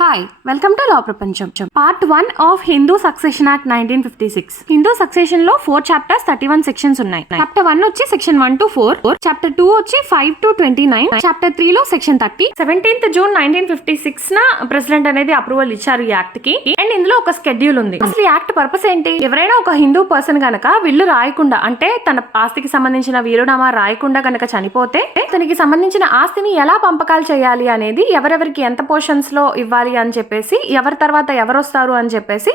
Hi welcome to లా ప్రపంచం. Part 1 of Hindu succession act 1956. Hindu succession లో 4 chapters 31 sections ఉన్నాయి. Chapter 1 వచ్చి సెక్షన్ 1 to 4, చాప్టర్ 2 వచ్చి 5 to 29, చాప్టర్ 3 లో సెక్షన్ 30. 17th June 1956 న ప్రెసిడెంట్ అనేది అప్రూవల్ ఇచ్చారు ఈ యాక్ట్ కి. అండ్ ఇందులో ఒక స్కెడ్యూల్ ఉంది. అసలు ఈ యాక్ట్ పర్పస్ ఏంటి? ఎవరైనా ఒక హిందూ పర్సన్ గనక విల్లు రాయకుండా, అంటే తన ఆస్తికి సంబంధించిన వీరునామా రాయకుండా గనక చనిపోతే తనకి సంబంధించిన ఆస్తిని ఎలా పంపకాలు చేయాలి అనేది, ఎవరెవరికి ఎంత పోర్షన్స్ లో ఇవ్వాలి అని చెప్పేసి, ఎవరి తర్వాత ఎవరు వస్తారు అని చెప్పేసి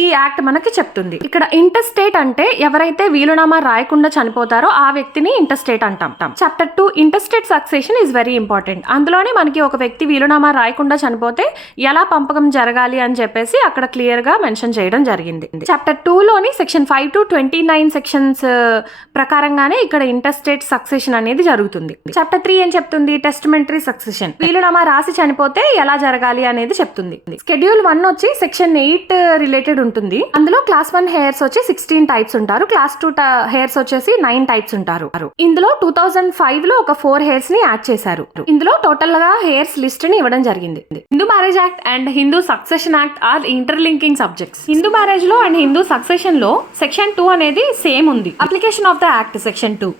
ఈ యాక్ట్ మనకి చెప్తుంది. ఇక్కడ ఇంటర్స్టేట్ అంటే ఎవరైతే వీలునామా రాయకుండా చనిపోతారో ఆ వ్యక్తిని ఇంటర్స్టేట్ అంటాం. Chapter 2 interstate succession is very important. అందులోనే మనకి ఒక వ్యక్తి వీలునామా రాయకుండా చనిపోతే ఎలా పంపకం జరగాలి అని చెప్పేసి అక్కడ క్లియర్ గా మెన్షన్ చేయడం జరిగింది. చాప్టర్ 2 లోని సెక్షన్ 5 to 29 సెక్షన్స్ ప్రకారంగానే ఇక్కడ ఇంటర్స్టేట్ సక్సెషన్ అనేది జరుగుతుంది. చాప్టర్ 3 ఏం చెప్తుంది? టెస్టిమెంటరీ సక్సెషన్, వీలునామా రాసి చనిపోతే ఎలా జరగాలి అనేది చెప్తుంది. షెడ్యూల్ 1 వచ్చి సెక్షన్ 8 రిలేటెడ్ ఉంటుంది. అందులో క్లాస్ 1 హెయిర్స్ వచ్చి 16 టైప్స్ ఉంటారు, క్లాస్ 2 హెయిర్స్ వచ్చేసి 9 టైప్స్ ఉంటారు. ఇందులో 2005 లో ఒక 4 హెయిర్స్ ని యాడ్ చేశారు. ఇందులో టోటల్ గా హెయిర్స్ లిస్ట్ ని ఇవ్వడం జరిగింది. Hindu marriage act and Hindu succession act are interlinking subjects. Hindu marriage లో అండ్ హిందూ సక్సెషన్ లో సెక్షన్ 2 అనేది సేమ్ ఉంది. Application of the act section 2.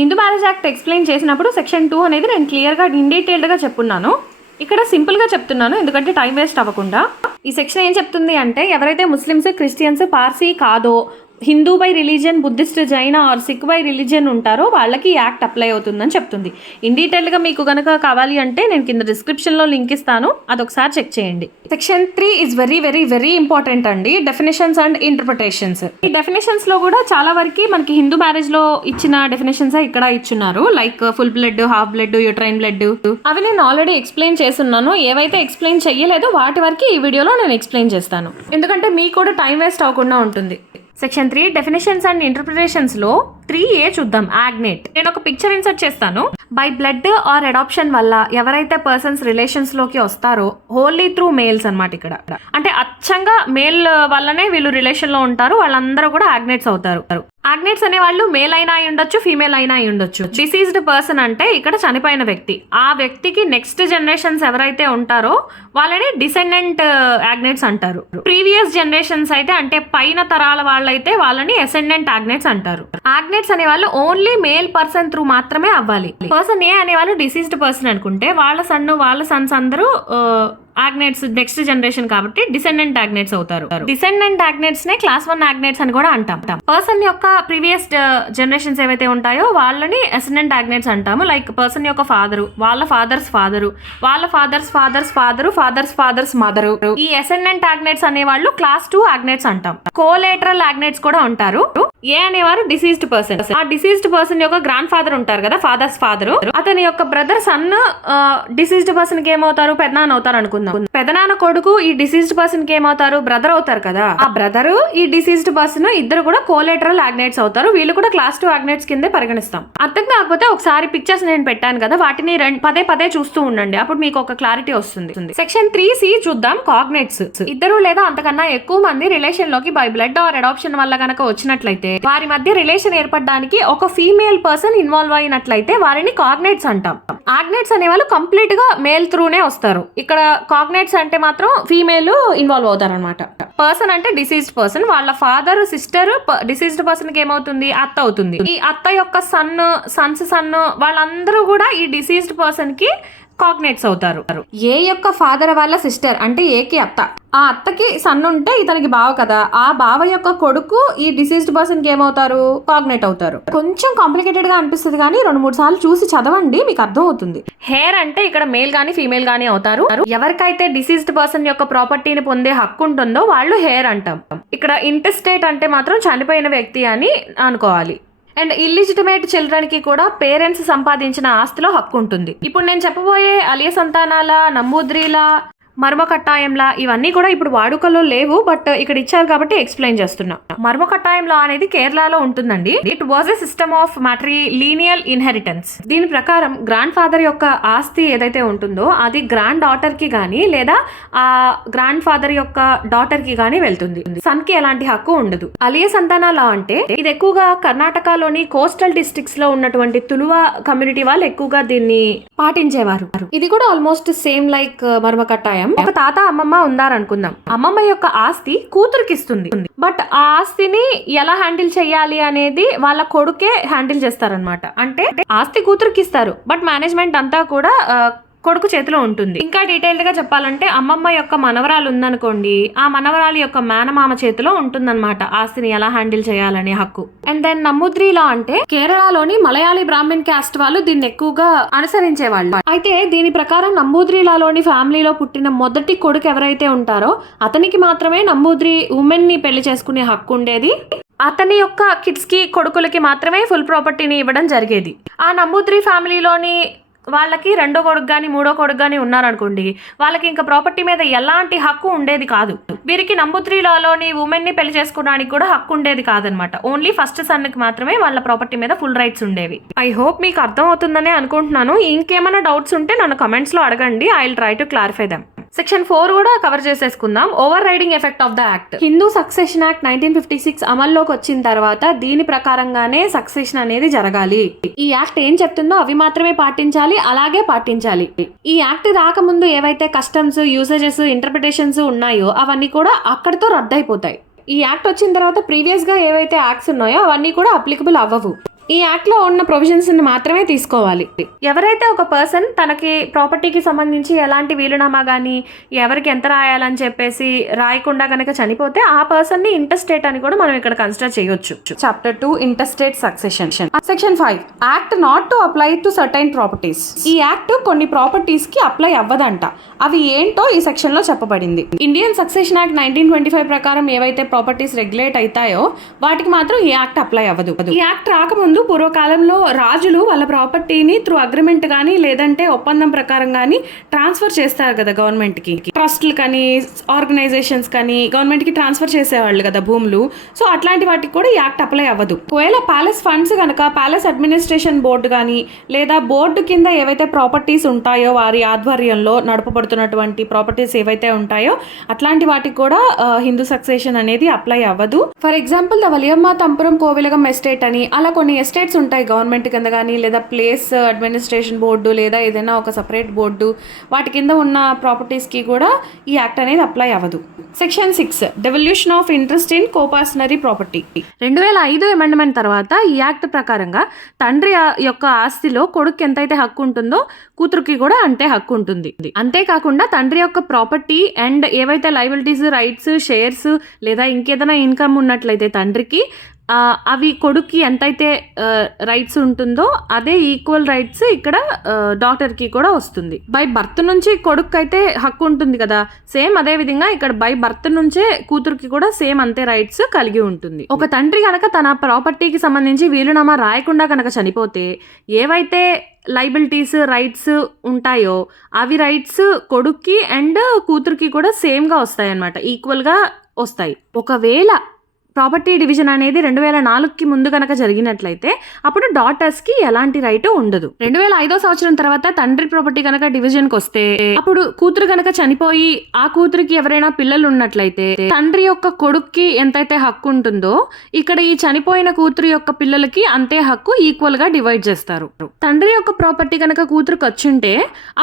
Hindu marriage act explain చేసినప్పుడు సెక్షన్ 2 అనేది నేను క్లియర్ గా ఇన్ డీటెయిల్డ్ గా చెప్పున్నాను. ఇక్కడ సింపుల్ గా చెప్తున్నాను ఎందుకంటే టైం వేస్ట్ అవ్వకుండా. ఈ సెక్షన్ ఏం చెప్తుంది అంటే, ఎవరైతే ముస్లిమ్స్, క్రిస్టియన్స్, పార్సీ కాదో, Hindu by religion, Buddhist, Jain or Sikh by religion ఉంటారో వాళ్ళకి యాక్ట్ అప్లై అవుతుందని చెప్తుంది. ఇన్ డీటెయిల్గా మీకు కనుక కావాలి అంటే నేను కింద డిస్క్రిప్షన్లో లింక్ ఇస్తాను, అదొకసారి చెక్ చేయండి. Section 3 is very very very important అండి. Definitions and interpretations. ఈ డెఫినేషన్స్ లో కూడా చాలా వరకు మనకి హిందూ మ్యారేజ్ లో ఇచ్చిన డెఫినేషన్స్ ఇక్కడ ఇచ్చున్నారు. Like full blood, half blood, uterine blood, అవి నేను ఆల్రెడీ ఎక్స్ప్లెయిన్ చేస్తున్నాను. ఏవైతే ఎక్స్ప్లెయిన్ చెయ్యలేదో వాటి వరకు ఈ వీడియోలో నేను ఎక్స్ప్లెయిన్ చేస్తాను, ఎందుకంటే మీకు కూడా టైం వేస్ట్ అవ్వకుండా ఉంటుంది. సెక్షన్ 3 డెఫినేషన్స్ అండ్ ఇంటర్ప్రిటేషన్స్ లో 3A చూద్దాం. ఆగ్నేట్. నేను ఒక పిక్చర్ ఇన్సర్ట్ చేస్తాను. బై బ్లడ్ ఆర్ అడాప్షన్ వల్ల ఎవరైతే పర్సన్స్ రిలేషన్స్ లోకి వస్తారో, హోల్లీ త్రూ మేల్స్ అన్నమాట. ఇక్కడ అంటే అచ్చంగా మేల్ వల్లనే వీళ్ళు రిలేషన్ లో ఉంటారు, వాళ్ళందరూ కూడా ఆగ్నేట్స్ అవుతారు. ఆగ్నేట్స్ అనే వాళ్ళు మేల్ అయినా అయి ఉండొచ్చు, ఫీమేల్ అయినా అయి ఉండొచ్చు. డిసీజ్డ్ పర్సన్ అంటే ఇక్కడ చనిపోయిన వ్యక్తి, ఆ వ్యక్తికి నెక్స్ట్ జనరేషన్స్ ఎవరైతే ఉంటారో వాళ్ళని డిసెండెంట్ ఆగ్నేట్స్ అంటారు. ప్రీవియస్ జనరేషన్స్ అయితే, అంటే పైన తరాల వాళ్ళైతే వాళ్ళని అసెండెంట్ ఆగ్నేట్స్ అంటారు. ఆగ్నేట్స్ అనే వాళ్ళు ఓన్లీ మేల్ పర్సన్ త్రూ మాత్రమే అవ్వాలి. పర్సన్ ఏ అనే వాళ్ళు డిసీజ్డ్ పర్సన్ అనుకుంటే వాళ్ళ సన్స్ అందరూ ఆగ్నేట్స్ నెక్స్ట్ జనరేషన్ కాబట్టి డిసెండెంట్ ఆగ్నేట్స్ అవుతారు. డిసెండెంట్ ఆగ్నేట్స్ నే క్లాస్ 1 ఆగ్నేట్స్ అని కూడా అంటాం. పర్సన్ యొక్క ప్రీవియస్ జనరేషన్స్ ఏవైతే ఉంటాయో వాళ్ళని అసెండెంట్ ఆగ్నేట్స్ అంటాము. లైక్ పర్సన్ యొక్క ఫాదరు, వాళ్ళ ఫాదర్స్ ఫాదరు, వాళ్ళ father's father's father, father's father's mother. ఈ అసెండెంట్ ఆగ్నేట్స్ అనే వాళ్ళు క్లాస్ 2 ఆగ్నేట్స్ అంటాం. కోలేటరల్ ఆగ్నేట్స్ కూడా ఉంటారు. ఏ అనేవారు డిసీజ్డ్ పర్సన్. ఆ డిసీజ్డ్ పర్సన్ యొక్క గ్రాండ్ ఫాదర్ ఉంటారు కదా, ఫాదర్స్ ఫాదరు, అతని యొక్క బ్రదర్ సన్ డిసీజ్డ్ పర్సన్ కి ఏమవుతారు? పెదనాన్న అవుతారు అనుకుందాం. పెదనాన్న కొడుకు ఈ డిసీజ్డ్ పర్సన్ కి ఏమవుతారు? బ్రదర్ అవుతారు కదా. ఆ బ్రదర్, ఈ డిసీజ్డ్ పర్సన్ ఇద్దరు కూడా కోలేటరల్ ఆగ్నేట్స్ అవుతారు. వీళ్ళు కూడా క్లాస్ 2 ఆగ్నేట్స్ కిందే పరిగణిస్తాం. అర్థం కాకపోతే ఒకసారి పిక్చర్స్ నేను పెట్టాను కదా, వాటిని పదే పదే చూస్తూ ఉండండి, అప్పుడు మీకు ఒక క్లారిటీ వస్తుంది. సెక్షన్ 3C చూద్దాం. కాగ్నేట్స్. ఇద్దరు లేదా అంతకన్నా ఎక్కువ మంది రిలేషన్ లోకి బై బ్లడ్ ఆర్ అడాప్షన్ వల్ల గనక వచ్చినట్లయితే, వారి మధ్య రిలేషన్ ఏర్పడడానికి ఒక ఫీమేల్ పర్సన్ ఇన్వాల్వ్ అయినట్లయితే వారిని కాగ్నేట్స్ అంటాం. ఆగ్నేట్స్ అనే వాళ్ళు కంప్లీట్ గా మేల్ త్రూనే వస్తారు. ఇక్కడ కాగ్నేట్స్ అంటే మాత్రం ఫీమేల్ ఇన్వాల్వ్ అవుతారు అనమాట. పర్సన్ అంటే డిసీజ్డ్ పర్సన్, వాళ్ళ ఫాదర్, సిస్టర్ డిసీజ్డ్ పర్సన్ కి ఏమవుతుంది? అత్త అవుతుంది. ఈ అత్త యొక్క సన్స్ వాళ్ళందరూ కూడా ఈ డిసీజ్డ్ పర్సన్ కి కాగ్నేట్స్ అవుతారు. ఏ యొక్క ఫాదర్ వాళ్ళ సిస్టర్ అంటే ఏకి అత్త, ఆ అత్తకి సన్ ఉంటే ఇతనికి బావ కదా, ఆ బావ యొక్క కొడుకు ఈ డిసీజ్డ్ పర్సన్ కి ఏమవుతారు? కాగ్నేట్ అవుతారు. కొంచెం కాంప్లికేటెడ్ గా అనిపిస్తుంది కానీ 2-3 సార్లు చూసి చదవండి, మీకు అర్థం అవుతుంది. హెయిర్ అంటే ఇక్కడ మేల్ గానీ ఫీమేల్ గానీ అవుతారు. ఎవరికైతే డిసీజ్డ్ పర్సన్ యొక్క ప్రాపర్టీని పొందే హక్కు ఉంటుందో వాళ్ళు హెయిర్ అంటాం. ఇక్కడ ఇంటర్స్టేట్ అంటే మాత్రం చనిపోయిన వ్యక్తి అని అనుకోవాలి. అండ్ ఇల్లిజిటిమేట్ చిల్డ్రన్ కి కూడా పేరెంట్స్ సంపాదించిన ఆస్తిలో హక్కు ఉంటుంది. ఇప్పుడు నేను చెప్పబోయే అలియ సంతానాల, నంబూద్రీల, మర్మకట్టాయంలా ఇవన్నీ కూడా ఇప్పుడు వాడుకలో లేవు, బట్ ఇక్కడ ఇచ్చారు కాబట్టి ఎక్స్ప్లెయిన్ చేస్తున్నా. మర్మకట్టాయంలా అనేది కేరళలో ఉంటుందండి. It was a system of lineal inheritance. దీని ప్రకారం గ్రాండ్ ఫాదర్ యొక్క ఆస్తి ఏదైతే ఉంటుందో అది గ్రాండ్ డాటర్ కి గానీ లేదా ఆ గ్రాండ్ ఫాదర్ యొక్క డాటర్ కి గానీ వెళ్తుంది. సన్ కి ఎలాంటి హక్కు ఉండదు. అలియ సంతానాలా అంటే ఇది ఎక్కువగా కర్ణాటకలోని కోస్టల్ డిస్ట్రిక్ట్స్ లో ఉన్నటువంటి తులువ కమ్యూనిటీ వాళ్ళు ఎక్కువగా దీన్ని పాటించేవారు. ఇది కూడా ఆల్మోస్ట్ సేమ్ లైక్ మర్మకట్టాయం. అభిప్రాయం, ఒక తాత అమ్మమ్మ ఉన్నారనుకుందాం. అమ్మమ్మ యొక్క ఆస్తి కూతురికి ఇస్తుంది, బట్ ఆ ఆస్తిని ఎలా హ్యాండిల్ చేయాలి అనేది వాళ్ళ కొడుకే హ్యాండిల్ చేస్తారనమాట. అంటే ఆస్తి కూతురికి ఇస్తారు, బట్ మేనేజ్మెంట్ అంతా కూడా కొడుకు చేతిలో ఉంటుంది. ఇంకా డీటెయిల్డ్ గా చెప్పాలంటే అమ్మమ్మ యొక్క మనవరాలు ఉందనుకోండి, ఆ మనవరాలు యొక్క మేనమామ చేతిలో ఉంటుందన్నమాట ఆస్తిని ఎలా హ్యాండిల్ చేయాలనే హక్కు. అండ్ దెన్ నమూద్రి లా అంటే కేరళలోని మలయాళీ బ్రాహ్మణ్ క్యాస్ట్ వాళ్ళు దీన్ని ఎక్కువగా అనుసరించేవాళ్ళు. అయితే దీని ప్రకారం నమూద్రి లాలోని ఫ్యామిలీలో పుట్టిన మొదటి కొడుకు ఎవరైతే ఉంటారో అతనికి మాత్రమే నమూద్రి ఉమెన్ ని పెళ్లి చేసుకునే హక్కు ఉండేది. అతని యొక్క కిడ్స్ కి కొడుకులకి మాత్రమే ఫుల్ ప్రాపర్టీని ఇవ్వడం జరిగేది. ఆ నమూద్రి ఫ్యామిలీలోని వాళ్ళకి రెండో కొడుకు కానీ మూడో కొడుకు కానీ ఉన్నారనుకోండి, వాళ్ళకి ఇంకా ప్రాపర్టీ మీద ఎలాంటి హక్కు ఉండేది కాదు. వీరికి నమూద్రి లాలోని ఉమెన్ ని పెళ్లి చేసుకోవడానికి కూడా హక్కు ఉండేది కాదనమాట. ఓన్లీ ఫస్ట్ సన్ కి మాత్రమే వాళ్ళ ప్రాపర్టీ మీద ఫుల్ రైట్స్ ఉండేవి. ఐ హోప్ మీకు అర్థం అవుతుందనే అనుకుంటున్నాను. ఇంకేమైనా డౌట్స్ ఉంటే నన్ను కమెంట్స్ లో అడగండి. I will try to clarify them. Section 4 కూడా కవర్ చేసేసుకుందాం. Over riding effect of the act. Hindu succession act 1956 అమల్లోకి వచ్చిన తర్వాత దీని ప్రకారంగానే సక్సెషన్ అనేది జరగాలి. ఈ యాక్ట్ ఏం చెప్తుందో అవి మాత్రమే పాటించాలి, అలాగే పాటించాలి. ఈ యాక్ట్ రాకముందు ఏవైతే కస్టమ్స్, యూసేజెస్, ఇంటర్ప్రిటేషన్స్ ఉన్నాయో అవన్నీ కూడా అక్కడితో రద్దయిపోతాయి. ఈ యాక్ట్ వచ్చిన తర్వాత ప్రీవియస్ గా ఏవైతే యాక్ట్స్ ఉన్నాయో అవన్నీ కూడా అప్లికబుల్ అవ్వవు. ఈ యాక్ట్ లో ఉన్న ప్రొవిజన్స్ ని మాత్రమే తీసుకోవాలి. ఎవరైతే ఒక పర్సన్ తనకి ప్రాపర్టీకి సంబంధించి ఎలాంటి వీలునామా గానీ ఎవరికి ఎంత రాయాలని చెప్పేసి రాయకుండా కనుక చనిపోతే ఆ పర్సన్ ని ఇంటర్స్టేట్ అని కూడా మనం ఇక్కడ కన్సిడర్ చేయొచ్చు. Chapter 2 interstate succession. Section 5 act not to apply to certain properties. ఈ యాక్ట్ కొన్ని ప్రాపర్టీస్ కి అప్లై అవ్వదంట. అవి ఏంటో ఈ సెక్షన్ లో చెప్పబడింది. ఇండియన్ సక్సెషన్ యాక్ట్ 1925 ప్రకారం ఏవైతే ప్రాపర్టీస్ రెగ్యులేట్ అవుతాయో వాటికి మాత్రం ఈ యాక్ట్ అప్లై అవ్వదు. ఈ యాక్ట్ రాకముందు పూర్వకాలంలో రాజులు వాళ్ళ ప్రాపర్టీని త్రూ అగ్రిమెంట్ కానీ లేదంటే ఒప్పందం ప్రకారం కానీ ట్రాన్స్ఫర్ చేస్తారు కదా గవర్నమెంట్ కి. ట్రస్ట్లు కానీ ఆర్గనైజేషన్స్ కానీ గవర్నమెంట్ కి ట్రాన్స్ఫర్ చేసేవాళ్ళు కదా భూములు. సో అట్లాంటి వాటికి కూడా ఈ యాక్ట్ అప్లై అవ్వదు. ఒకవేళ ప్యాలెస్ ఫండ్స్ కనుక ప్యాలెస్ అడ్మినిస్ట్రేషన్ బోర్డు కానీ లేదా బోర్డు కింద ఏవైతే ప్రాపర్టీస్ ఉంటాయో వారి ఆధ్వర్యంలో నడపబడుతున్నటువంటి ప్రాపర్టీస్ ఏవైతే ఉంటాయో అట్లాంటి వాటికి కూడా హిందూ సక్సెషన్ అనేది అప్లై అవ్వదు. For example the Valiamma Thampuran Kovilagam estate అని అలా కొన్ని ఎస్టేట్స్ ఉంటాయి గవర్నమెంట్ కింద కానీ లేదా ప్లేస్ అడ్మినిస్ట్రేషన్ బోర్డు లేదా ఏదైనా ఒక సపరేట్ బోర్డు వాటి కింద ఉన్న ప్రాపర్టీస్కి కూడా ఈ యాక్ట్ అనేది అప్లై అవ్వదు. Section 6 devolution of interest in coparcenary property. 2005 amendment తర్వాత ఈ యాక్ట్ ప్రకారంగా తండ్రి యొక్క ఆస్తిలో కొడుకు ఎంతైతే హక్కు ఉంటుందో కూతురుకి కూడా అంతే హక్కు ఉంటుంది. అంతేకాకుండా తండ్రి యొక్క ప్రాపర్టీ అండ్ ఏవైతే లయబిలిటీస్, రైట్స్, షేర్స్ లేదా ఇంకేదైనా ఇన్కమ్ ఉన్నట్లయితే తండ్రికి అవి కొడుక్కి ఎంతైతే రైట్స్ ఉంటుందో అదే ఈక్వల్ రైట్స్ ఇక్కడ డాటర్కి కూడా వస్తుంది. బై బర్త్ నుంచి కొడుకు అయితే హక్కు ఉంటుంది కదా, సేమ్ అదే విధంగా ఇక్కడ బై బర్త్ నుంచే కూతురుకి కూడా సేమ్ అంతే రైట్స్ కలిగి ఉంటుంది. ఒక తండ్రి కనుక తన ప్రాపర్టీకి సంబంధించి వీలునామా రాయకుండా కనుక చనిపోతే ఏవైతే లైబిలిటీస్, రైట్స్ ఉంటాయో అవి రైట్స్ కొడుక్కి అండ్ కూతురుకి కూడా సేమ్గా వస్తాయి అన్నమాట, ఈక్వల్గా వస్తాయి. ఒకవేళ ప్రాపర్టీ డివిజన్ అనేది 2004కి ముందు కనుక జరిగినట్లయితే అప్పుడు డాటర్స్కి ఎలాంటి రైట్ ఉండదు. 2005 సంవత్సరం తర్వాత తండ్రి ప్రాపర్టీ కనుక డివిజన్కి వస్తే అప్పుడు కూతురు కనుక చనిపోయి ఆ కూతురికి ఎవరైనా పిల్లలు ఉన్నట్లయితే తండ్రి యొక్క కొడుక్కి ఎంతైతే హక్కు ఉంటుందో ఇక్కడ ఈ చనిపోయిన కూతురు యొక్క పిల్లలకి అంతే హక్కు ఈక్వల్ గా డివైడ్ చేస్తారు. తండ్రి యొక్క ప్రాపర్టీ కనుక కూతురుకి వచ్చుంటే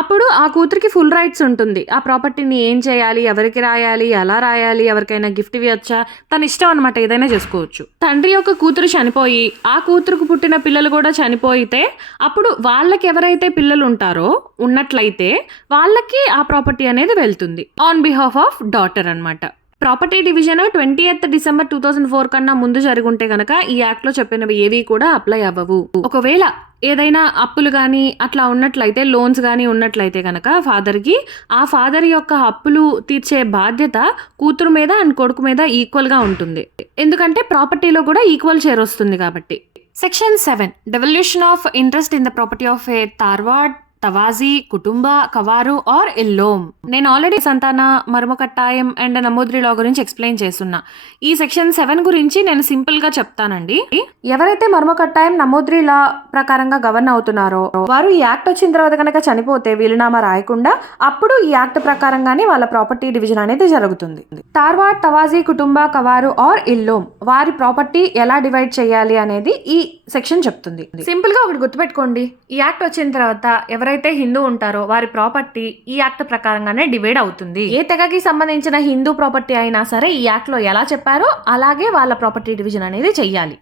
అప్పుడు ఆ కూతురికి ఫుల్ రైట్స్ ఉంటుంది. ఆ ప్రాపర్టీని ఏం చేయాలి, ఎవరికి రాయాలి, ఎలా రాయాలి, ఎవరికైనా గిఫ్ట్ ఇవ్వచ్చా, తన ఇష్టం అనమాట, ఏదైనా చేసుకోవచ్చు. తండ్రి యొక్క కూతురు చనిపోయి ఆ కూతురుకు పుట్టిన పిల్లలు కూడా చనిపోయితే అప్పుడు వాళ్ళకి ఎవరైతే పిల్లలు ఉంటారో ఉన్నట్లయితే వాళ్ళకి ఆ ప్రాపర్టీ అనేది వెళ్తుంది ఆన్ బిహాఫ్ ఆఫ్ డాటర్ అన్నమాట. ప్రాపర్టీ డివిజన్ 20th December 2004 కన్నా ముందు జరుగుంటే కనుక ఈ యాక్ట్ లో చెప్పినవి ఏవి కూడా అప్లై అవ్వవు. ఒకవేళ ఏదైనా అప్పులు కానీ అట్లా ఉన్నట్లయితే, లోన్స్ కానీ ఉన్నట్లయితే కనుక ఫాదర్కి ఆ ఫాదర్ యొక్క అప్పులు తీర్చే బాధ్యత కూతురు మీద అండ్ కొడుకు మీద ఈక్వల్గా ఉంటుంది. ఎందుకంటే ప్రాపర్టీలో కూడా ఈక్వల్ షేర్ వస్తుంది కాబట్టి. Section 7 devolution of interest in the property of a tarwad, tavazhi, kutumba, kavaru are ఇల్లోమ్. నేను ఆల్రెడీ సంతాన, మర్మకట్టాయం అండ్ నమూద్రి లా గురించి ఎక్స్ప్లెయిన్ చేస్తున్నా. ఈ సెక్షన్ 7 గురించి నేను సింపుల్ గా చెప్తానండి. ఎవరైతే మర్మకట్టాయం, నమూద్రి లా ప్రకారంగా గవర్న్ అవుతున్నారో వారు ఈ యాక్ట్ వచ్చిన తర్వాత కనుక చనిపోతే వీలునామా రాయకుండా అప్పుడు ఈ యాక్ట్ ప్రకారంగానే వాళ్ళ ప్రాపర్టీ డివిజన్ అనేది జరుగుతుంది. తార్వాడ్, తవాజీ, కుటుంబ, కవారు ఆర్ ఇల్లోమ్ వారి ప్రాపర్టీ ఎలా డివైడ్ చేయాలి అనేది ఈ సెక్షన్ చెప్తుంది. సింపుల్ గా ఒకటి గుర్తుపెట్టుకోండి, ఈ యాక్ట్ వచ్చిన తర్వాత ఎవరైతే ఎవరైతే హిందూ ఉంటారో వారి ప్రాపర్టీ ఈ యాక్ట్ ప్రకారంగానే డివైడ్ అవుతుంది. ఏ తెగకి సంబంధించిన హిందూ ప్రాపర్టీ అయినా సరే ఈ యాక్ట్ లో ఎలా చెప్పారో అలాగే వాళ్ళ ప్రాపర్టీ డివిజన్ అనేది చెయ్యాలి.